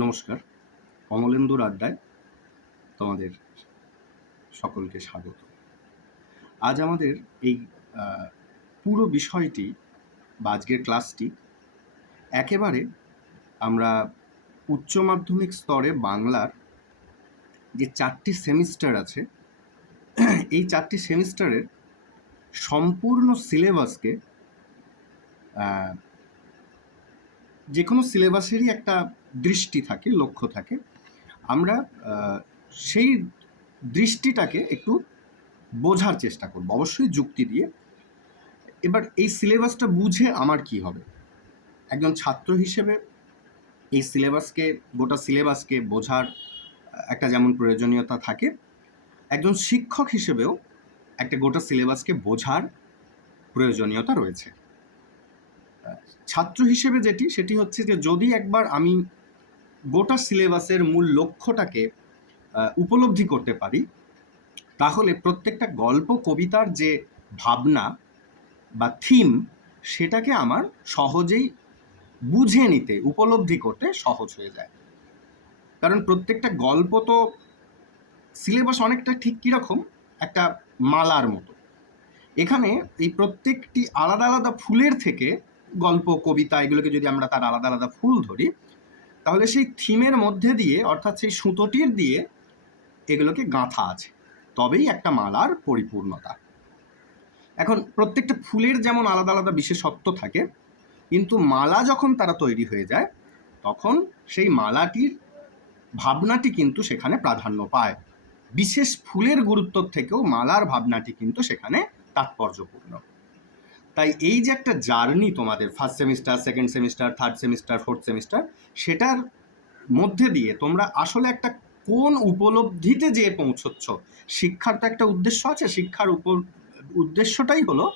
নমস্কার, অমলেন্দুর আড্ডায় তোমাদের সকলকে স্বাগত। আজ আমাদের এই পুরো বিষয়টি বা আজকের ক্লাসটি একেবারে আমরা উচ্চ মাধ্যমিক স্তরে বাংলার যে 4টি সেমিস্টার আছে, এই 4টি সেমিস্টারের সম্পূর্ণ সিলেবাসকে, যে কোনো সিলেবাসেরই একটা দৃষ্টি থাকে, লক্ষ্য থাকে, আমরা সেই দৃষ্টিটাকে একটু বোঝার চেষ্টা করব, অবশ্যই যুক্তি দিয়ে। এবার এই সিলেবাসটা বুঝে আমার কি হবে? একজন ছাত্র হিসেবে এই সিলেবাসকে, গোটা সিলেবাসকে বোঝার একটা যেমন প্রয়োজনীয়তা থাকে, একজন শিক্ষক হিসেবেও একটা গোটা সিলেবাসকে বোঝার প্রয়োজনীয়তা রয়েছে। ছাত্র হিসেবে সেটি হচ্ছে যে যদি একবার আমি গোটা সিলেবাসের মূল লক্ষ্যটাকে উপলব্ধি করতে পারি, তাহলে প্রত্যেকটা গল্প কবিতার যে ভাবনা বা থিম, সেটাকে আমার সহজেই বুঝে নিতে, উপলব্ধি করতে সহজ হয়ে যায়। কারণ প্রত্যেকটা গল্প তো সিলেবাস অনেকটা ঠিক কীরকম একটা মালার মতো। এখানে এই প্রত্যেকটি আলাদা আলাদা ফুলের থেকে গল্প কবিতা এগুলোকে যদি আমরা তার আলাদা আলাদা ফুল ধরি, তাহলে সেই থিমের মধ্যে দিয়ে, অর্থাৎ সেই সুতোটির দিয়ে এগুলোকে গাঁথা আছে, তবেই একটা মালার পরিপূর্ণতা। এখন প্রত্যেকটা ফুলের যেমন আলাদা আলাদা বিশেষত্ব থাকে, কিন্তু মালা যখন তারা তৈরি হয়ে যায়, তখন সেই মালাটির ভাবনাটি কিন্তু সেখানে প্রাধান্য পায়। বিশেষ ফুলের গুরুত্ব থেকেও মালার ভাবনাটি কিন্তু সেখানে তাৎপর্যপূর্ণ। তাই এই যে একটা জার্নি তোমাদের first semester, second semester, third semester, fourth semester, সেটার মধ্যে দিয়ে তোমরা আসলে একটা কোন উপলব্ধিতে যে পৌঁছচ্ছ, শিক্ষার তো একটা উদ্দেশ্য আছে। শিক্ষার উদ্দেশ্যটাই হলো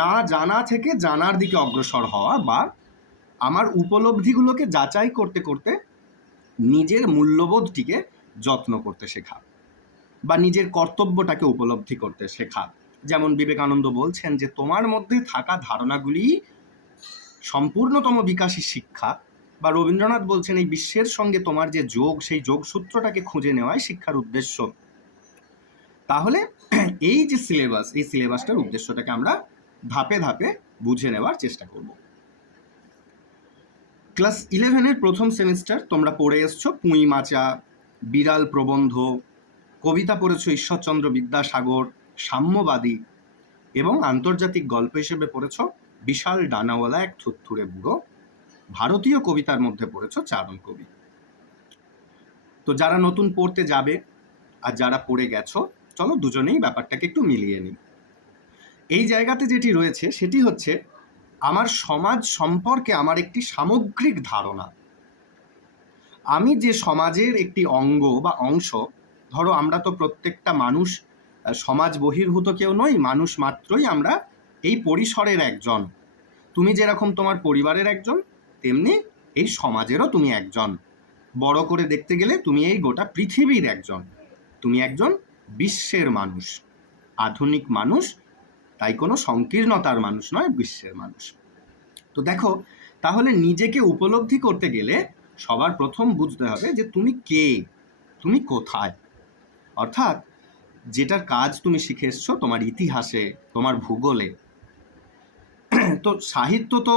না জানা থেকে জানার দিকে অগ্রসর হওয়া, বা আমার উপলব্ধিগুলোকে যাচাই করতে করতে নিজের মূল্যবোধটিকে যত্ন করতে শেখা, বা নিজের কর্তব্যটাকে উপলব্ধি করতে শেখা। যেমন বিবেকানন্দ বলছেন যে তোমার মধ্যে থাকা ধারণাগুলি সম্পূর্ণতম বিকাশী শিক্ষা, বা রবীন্দ্রনাথ বলছেন এই বিশ্বের সঙ্গে তোমার যে যোগ, সেই যোগসূত্রটাকে খুঁজে নেওয়াই শিক্ষার উদ্দেশ্য। তাহলে এই যে সিলেবাস, এই সিলেবাসটার উদ্দেশ্যটাকে আমরা ধাপে ধাপে বুঝে নেওয়ার চেষ্টা করব। ক্লাস 11-এর প্রথম সেমিস্টার তোমরা পড়ে এসছো পুঁই মাচা, বিড়াল প্রবন্ধ, কবিতা পড়েছো ঈশ্বরচন্দ্র বিদ্যাসাগর, সাম্যবাদী, এবং আন্তর্জাতিক গল্প হিসেবে পড়েছো বিশাল ডানাওয়ালা এক থুরথুরে বুড়ো। ভারতীয় কবিতার মধ্যে পড়েছো চারণ কবি। তো যারা নতুন পড়তে যাবে আর যারা পড়ে গেছো, চলো দুজনেই ব্যাপারটাকে একটু মিলিয়ে নিই। এই জায়গাতে যেটি রয়েছে সেটি হচ্ছে আমার সমাজ সম্পর্কে আমার একটি সামগ্রিক ধারণা। আমি যে সমাজের একটি অঙ্গ বা অংশ, ধরো আমরা তো প্রত্যেকটা মানুষ সমাজ বহির্ভূত কেউ নই, মানুষ মাত্রই আমরা এই পরিসরের একজন। তুমি যেরকম তোমার পরিবারের একজন, তেমনি এই সমাজেরও তুমি একজন। বড় করে দেখতে গেলে তুমি এই গোটা পৃথিবীর একজন, তুমি একজন বিশ্বের মানুষ, আধুনিক মানুষ, তাই কোনো সংকীর্ণতার মানুষ নয়, বিশ্বের মানুষ। তো দেখো, তাহলে নিজেকে উপলব্ধি করতে গেলে সবার প্রথম বুঝতে হবে যে তুমি কে, তুমি কোথায়। অর্থাৎ যেটার কাজ তুমি শিখে এসছো তোমার ইতিহাসে, তোমার ভূগোলে। তো সাহিত্য তো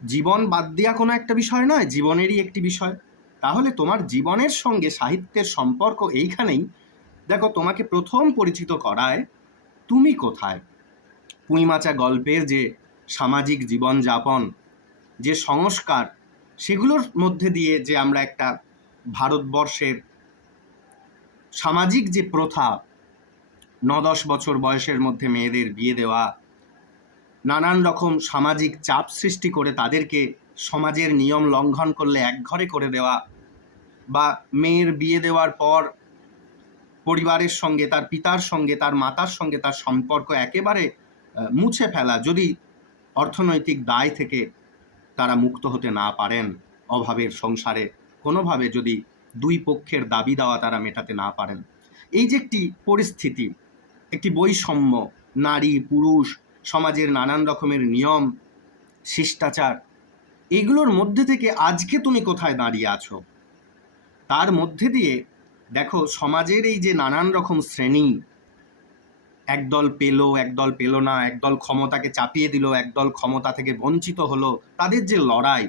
জীবন বাদ দেওয়া কোনো একটা বিষয় নয়, জীবনেরই একটি বিষয়। তাহলে তোমার জীবনের সঙ্গে সাহিত্যের সম্পর্ক এইখানেই। দেখো, তোমাকে প্রথম পরিচিত করায় তুমি কোথায়। পুঁইমাচা গল্পের যে সামাজিক জীবনযাপন, যে সংস্কার, সেগুলোর মধ্যে দিয়ে যে আমরা একটা ভারতবর্ষের সামাজিক যে প্রথা, 9-10 বছর বয়সের মধ্যে মেয়েদের বিয়ে দেওয়া, নানান রকম সামাজিক চাপ সৃষ্টি করে তাদেরকে সমাজের নিয়ম লঙ্ঘন করলে একঘরে করে দেওয়া, বা মেয়ের বিয়ে দেওয়ার পর পরিবারের সঙ্গে, তার পিতার সঙ্গে, তার মাতার সঙ্গে তার সম্পর্ক একেবারে মুছে ফেলা, যদি অর্থনৈতিক দায় থেকে তারা মুক্ত হতে না পারেন, অভাবের সংসারে কোনোভাবে যদি দুই পক্ষের দাবি দাওয়া তারা মেটাতে না পারেন, এই যে একটি পরিস্থিতি, একটি বৈষম্য, নারী পুরুষ, সমাজের নানান রকমের নিয়ম শিষ্টাচার, এগুলোর মধ্যে থেকে আজকে তুমি কোথায় দাঁড়িয়ে আছো, তার মধ্যে দিয়ে দেখো সমাজের এই যে নানান রকম শ্রেণী, একদল পেল একদল পেল না, একদল ক্ষমতাকে চাপিয়ে দিল, একদল ক্ষমতা থেকে বঞ্চিত হলো, তাদের যে লড়াই,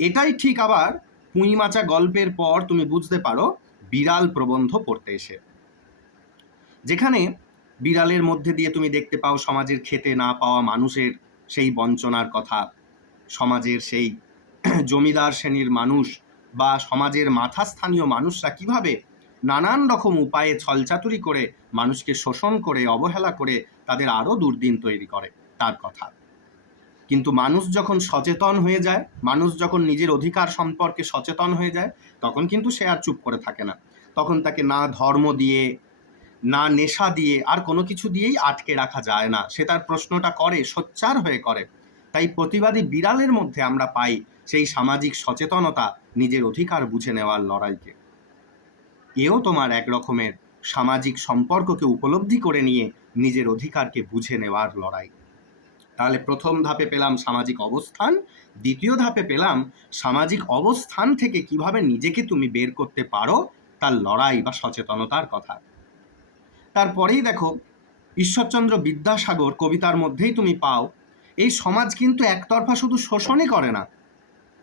এটাই ঠিক আবার পুঁইমাচা গল্পের পর তুমি বুঝতে পারো বিড়াল প্রবন্ধ পড়তে এসে, যেখানে বিড়ালের মধ্যে দিয়ে তুমি দেখতে পাও সমাজের খেতে না পাওয়া মানুষের সেই বঞ্চনার কথা, সমাজের সেই জমিদার শ্রেণীর মানুষ বা সমাজের মাথাস্থানীয় মানুষরা কিভাবে নানান রকম উপায়ে ছলচাতুরি করে মানুষকে শোষণ করে অবহেলা করে তাদের আরও দুর্দিন তৈরি করে তার কথা। কিন্তু মানুষ যখন সচেতন হয়ে যায়, মানুষ যখন নিজের অধিকার সম্পর্কে সচেতন হয়ে যায়, তখন কিন্তু সে আর চুপ করে থাকে না। তখন তাকে না ধর্ম দিয়ে, না নেশা দিয়ে, আর কোনো কিছু দিয়েই আটকে রাখা যায় না। সে তার প্রশ্নটা করে, সোচ্চার হয়ে করে। তাই প্রতিবাদী বিড়ালের মধ্যে আমরা পাই সেই সামাজিক সচেতনতা, নিজের অধিকার বুঝে নেওয়ার লড়াইকে। এও তোমার এক রকমের সামাজিক সম্পর্ককে উপলব্ধি করে নিয়ে নিজের অধিকারকে বুঝে নেওয়ার লড়াই। তাহলে প্রথম ধাপে পেলাম সামাজিক অবস্থান, দ্বিতীয় ধাপে পেলাম সামাজিক অবস্থান থেকে কিভাবে নিজেকে তুমি বের করতে পারো তার লড়াই বা সচেতনতার কথা। তারপরেই দেখো ঈশ্বরচন্দ্র বিদ্যাসাগর কবিতার মধ্যেই তুমি পাও এই সমাজ কিন্তু একতরফা শুধু শোষণই করে না,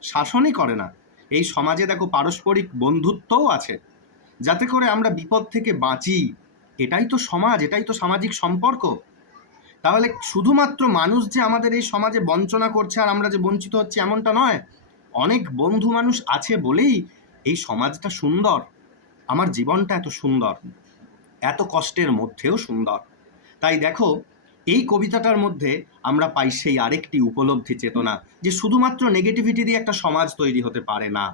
শাসনই করে না, এই সমাজে দেখো পারস্পরিক বন্ধুত্বও আছে, যাতে করে আমরা বিপদ থেকে বাঁচি। এটাই তো সমাজ, এটাই তো সামাজিক সম্পর্ক। তাহলে শুধুমাত্র মানুষ যে আমাদের এই সমাজে বঞ্চনা করছে আর আমরা যে বঞ্চিত হচ্ছি এমনটা নয়, অনেক বন্ধু মানুষ আছে বলেই এই সমাজটা সুন্দর, আমার জীবনটা এত সুন্দর, এত কষ্টের মধ্যেও সুন্দর। তাই দেখো এই কবিতাটার মধ্যে আমরা পাই সেই আরেকটি উপলব্ধি চেতনা যে শুধুমাত্র নেগেটিভিটি দিয়ে একটা সমাজ তৈরি হতে পারে না।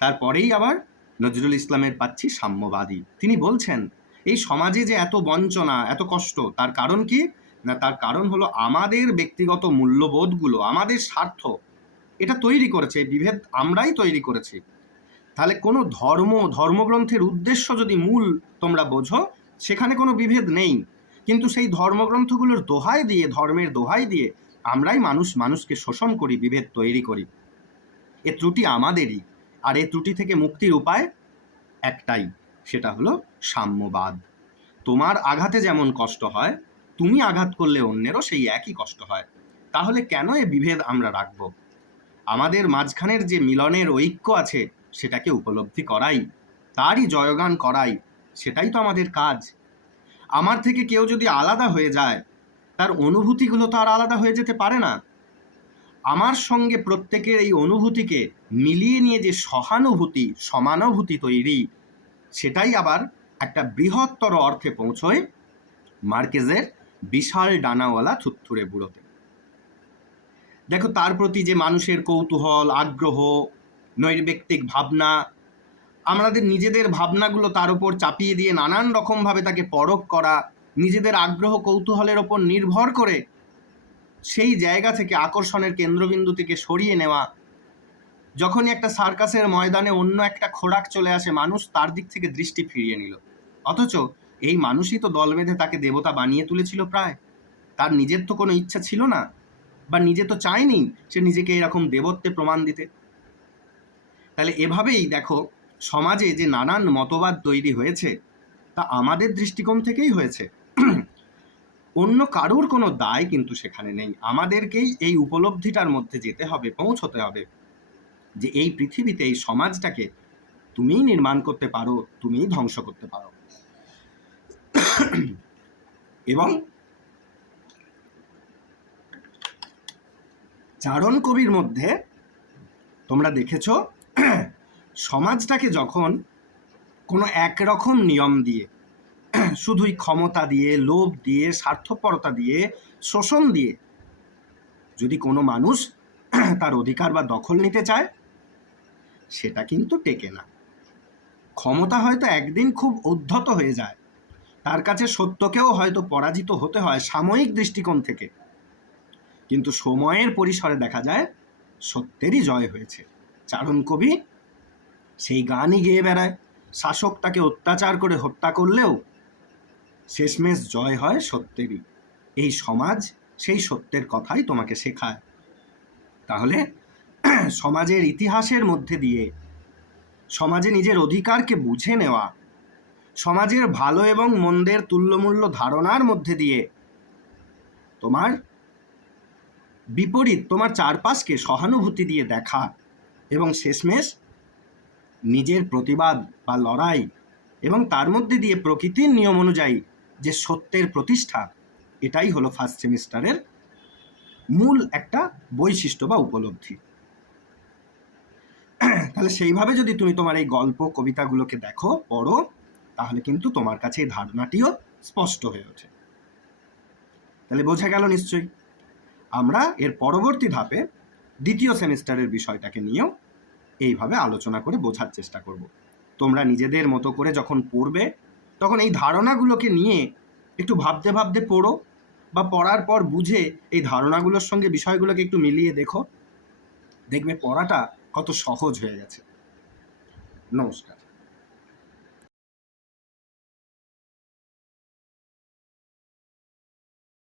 তারপরেই আবার নজরুল ইসলামের পাচ্ছি সাম্যবাদী। তিনি বলছেন এই সমাজে যে এত বঞ্চনা, এত কষ্ট, তার কারণ কি না, তার কারণ হলো আমাদের ব্যক্তিগত মূল্যবোধগুলো, আমাদের স্বার্থ এটা তৈরি করেছে, বিভেদ আমরাই তৈরি করেছি। তাহলে কোনো ধর্মগ্রন্থের উদ্দেশ্য যদি মূল তোমরা বোঝো, সেখানে কোনো বিভেদ নেই, কিন্তু সেই ধর্মগ্রন্থগুলোর দোহাই দিয়ে, ধর্মের দোহাই দিয়ে আমরাই মানুষকে শোষণ করি, বিভেদ তৈরি করি। এ ত্রুটি আমাদেরই, আর এ ত্রুটি থেকে মুক্তির উপায় একটাই, সেটা হলো সাম্যবাদ। তোমার আঘাতে যেমন কষ্ট হয়, তুমি আঘাত করলে অন্যেরও সেই একই কষ্ট হয়। তাহলে কেন এ বিভেদ আমরা রাখবো? আমাদের মাঝখানের যে মিলনের ঐক্য আছে সেটাকে উপলব্ধি করাই, তারই জয়গান করাই, সেটাই তো আমাদের কাজ। আমার থেকে কেউ যদি আলাদা হয়ে যায়, তার অনুভূতিগুলো তো আর আলাদা হয়ে যেতে পারে না। আমার সঙ্গে প্রত্যেকের এই অনুভূতিকে মিলিয়ে নিয়ে যে সহানুভূতি, সমানুভূতি তৈরি, সেটাই আবার একটা বৃহত্তর অর্থে পৌঁছয় মার্কেজের বিশাল ডানাওয়ালা থুত্থুরে বুড়োতে। দেখো তার প্রতি যে মানুষের কৌতূহল, আগ্রহ, নৈর্ব্যক্তিক ভাবনা, আমাদের নিজেদের ভাবনাগুলো তার উপর চাপিয়ে দিয়ে নানান রকমভাবে তাকে পরখ করা, নিজেদের আগ্রহ কৌতূহলের ওপর নির্ভর করে সেই জায়গা থেকে আকর্ষণের কেন্দ্রবিন্দু থেকে সরিয়ে নেওয়া। যখনই একটা সার্কাসের ময়দানে অন্য একটা খোরাক চলে আসে, মানুষ তার দিক থেকে দৃষ্টি ফিরিয়ে নিল, অথচ এই মানুষই তো দল বেঁধে তাকে দেবতা বানিয়ে তুলেছিল প্রায়। তার নিজের তো কোনো ইচ্ছা ছিল না, বা নিজে তো চায়নি সে নিজেকে এরকম দেবত্বে প্রমাণ দিতে। তাহলে এভাবেই দেখো সমাজে যে নানান মতবাদ তৈরি হয়েছে, তা আমাদের দৃষ্টিকোণ থেকেই হয়েছে, অন্য কারোর কোনো দায় কিন্তু সেখানে নেই। আমাদেরকেই এই উপলব্ধিটার মধ্যে যেতে হবে, পৌঁছতে হবে যে এই পৃথিবীতে এই সমাজটাকে তুমিই নির্মাণ করতে পারো, তুমিই ধ্বংস করতে পারো। এবং চারণ কবির মধ্যে তোমরা দেখেছো সমাজটাকে যখন কোনো একরকম নিয়ম দিয়ে, শুধুই ক্ষমতা দিয়ে, লোভ দিয়ে, স্বার্থপরতা দিয়ে, শোষণ দিয়ে যদি কোনো মানুষ তার অধিকার বা দখল নিতে চায়, সেটা কিন্তু টেকে না। ক্ষমতা হয়তো একদিন খুব উদ্ধত হয়ে যায়, তার কাছে সত্যকেও হয়তো পরাজিত হতে হয় সাময়িক দৃষ্টিকোণ থেকে, কিন্তু সময়ের পরিসরে দেখা যায় সত্যেরই জয় হয়েছে। চারণ কবি সেই গানই গেয়ে বেড়ায়, শাসক তাকে অত্যাচার করে হত্যা করলেও শেষমেশ জয় হয় সত্যেরই। এই সমাজ সেই সত্যের কথাই তোমাকে শেখায়। তাহলে সমাজের ইতিহাসের মধ্যে দিয়ে সমাজে নিজের অধিকারকে বুঝে নেওয়া, সমাজের ভালো এবং মন্দের তুল্যমূল্য ধারণার মধ্যে দিয়ে তোমার বিপরীত, তোমার চারপাশকে সহানুভূতি দিয়ে দেখা এবং শেষমেশ নিজের প্রতিবাদ বা লড়াই এবং তার মধ্যে দিয়ে প্রকৃতির নিয়ম অনুযায়ী যে সত্যের প্রতিষ্ঠা, এটাই হলো ফার্স্ট সেমিস্টারের মূল একটা বৈশিষ্ট্য বা উপলব্ধি। তাহলে সেইভাবে যদি তুমি তোমার এই গল্প কবিতাগুলোকে দেখো, পড়ো, তাহলে কিন্তু তোমার কাছে এই ধারণাটিও স্পষ্ট হয়ে ওঠে। তাহলে বোঝা গেল নিশ্চয়ই। আমরা এর পরবর্তী ধাপে দ্বিতীয় সেমিস্টারের বিষয়টাকে নিয়েও এইভাবে আলোচনা করে বোঝার চেষ্টা করব। তোমরা নিজেদের মতো করে যখন পড়বে, তখন এই ধারণাগুলোকে নিয়ে একটু ভাবতে ভাবতে পড়ো, বা পড়ার পর বুঝে এই ধারণাগুলোর সঙ্গে বিষয়গুলোকে একটু মিলিয়ে দেখো, দেখবে পড়াটা কত সহজ হয়ে গেছে। নমস্কার।